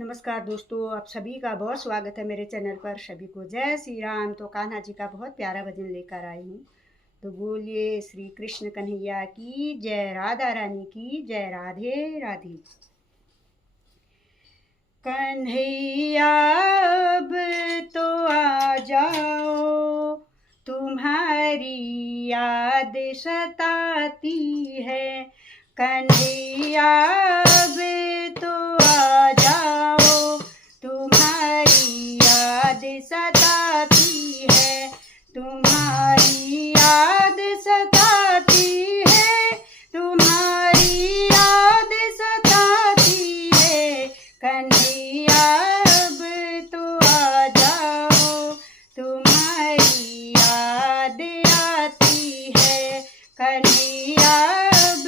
नमस्कार दोस्तों, आप सभी का बहुत स्वागत है मेरे चैनल पर। सभी को जय श्री राम। तो कान्हा जी का बहुत प्यारा भजन लेकर आई हूँ। तो बोलिए श्री कृष्ण कन्हैया की जय, राधा रानी की जय, राधे राधे। कन्हैया अब तो आ जाओ, तुम्हारी याद सताती है। कन्हैया अब तो आ जाओ, तुम्हारी याद सताती है। तुम्हारी याद सताती है, तुम्हारी याद सताती है। कन्हैया अब तो आ जाओ, तुम्हारी याद आती है। कन्हैया अब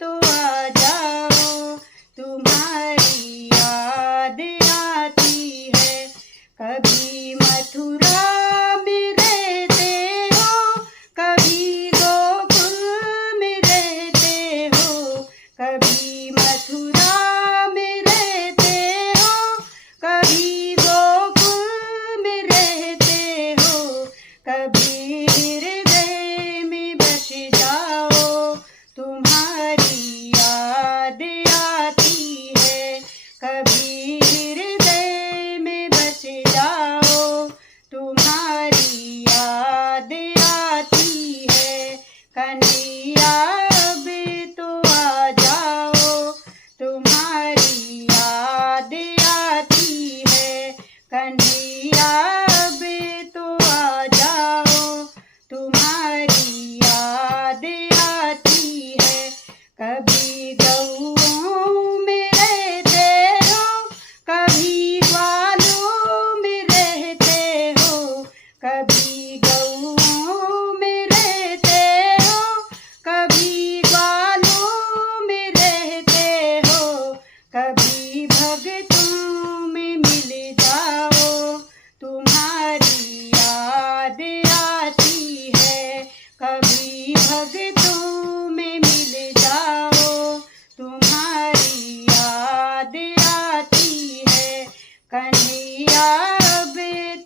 तो आ जाओ, तुम्हारी याद आती है। कभी मथुरा में रहते हो, कभी गोकुल में रहते हो। कभी मथुरा में रहते हो, कभी गोकुल में रहते हो। कभी हृदय में बस जाओ, तुम्हारी याद आती है। कभी हृदय में बस जाओ, तुम्हारी याद आती है। कन्हैया अब तो आ जाओ, तुम्हारी याद आती है। कन्हैया अब तो आ जाओ, तुम्हारी याद आती है। कभी गौओं में रहते हो, कभी ग्वालों में रहते हो। कभी गौओं में रहते हो, कभी ग्वालों में रहते हो। कभी भक्तों में मिल जाओ, तुम्हारी याद आती है। कभी भक्तों में मिल जाओ, तुम्हारी याद आती है। कन्हैया अब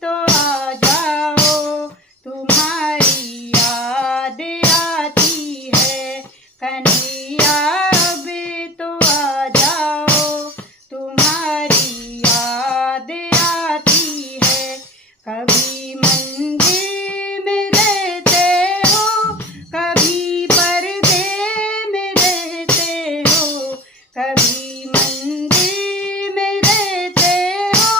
तो आ जाओ, तुम्हारी याद आती है। कन्हैया अब तो आ जाओ, तुम्हारी याद आती है। कभी मंदिर में रहते हो, कभी पर्दे में रहते हो। कभी मंदिर में रहते हो,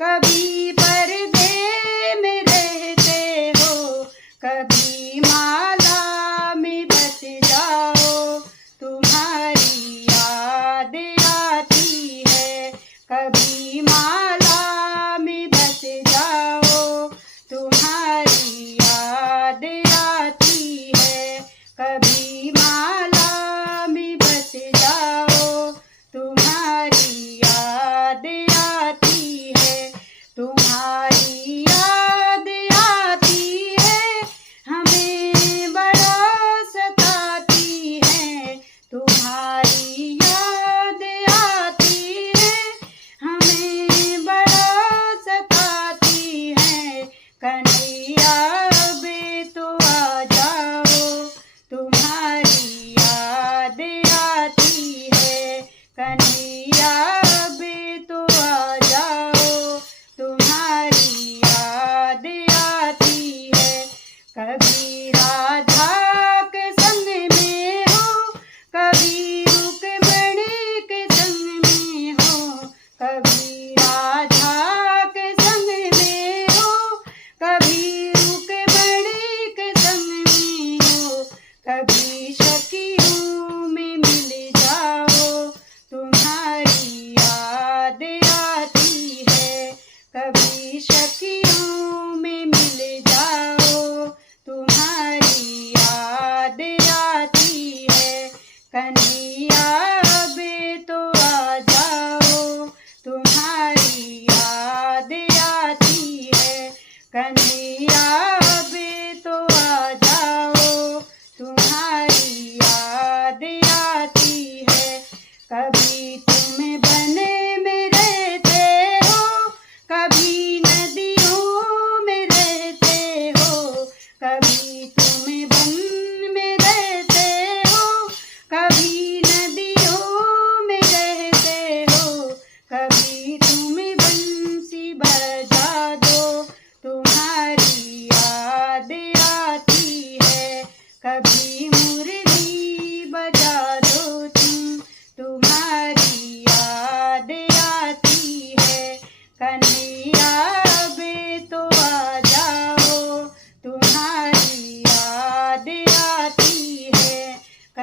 कभी पर्दे में रहते हो। कभी माला में बस जाओ, तुम्हारी याद आती है। कभी माला में बस जाओ, तुम्हारी याद आती है। कभी माला में बस जाओ, तुम्हारी याद आती है। तुम्हारी याद आती है, हमें बड़ा सताती है। तुम्हारी याद आती है, हमें बड़ा सताती है। कन्हैया अब तो आ जाओ, तुम्हारी याद आती है। कन्हैया अब तो आ जाओ, तुम्हारी याद आती है। कभी राधा के संग में हो, कभी रुक्मिणी के संग में हो। कभी राधा के संग में हो, कभी रुक्मिणी के संग में हो। कभी सखियों में मिल जाओ, तुम्हारी याद आती है। कभी सखियों में मिल जाओ, तुम्हारी याद आती है। कन्हैया अब तो आ जाओ, तुम्हारी याद आती है। कन्हैया अब तो आ जाओ, तुम्हारी याद आती है। कभी तुम बने में रहते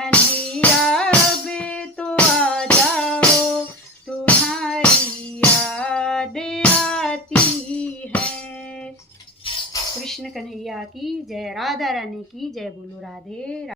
कन्हैया अब तो आ जाओ, तुम्हारी याद आती है। कृष्ण कन्हैया की जय, राधा रानी की जय। बोलो राधे।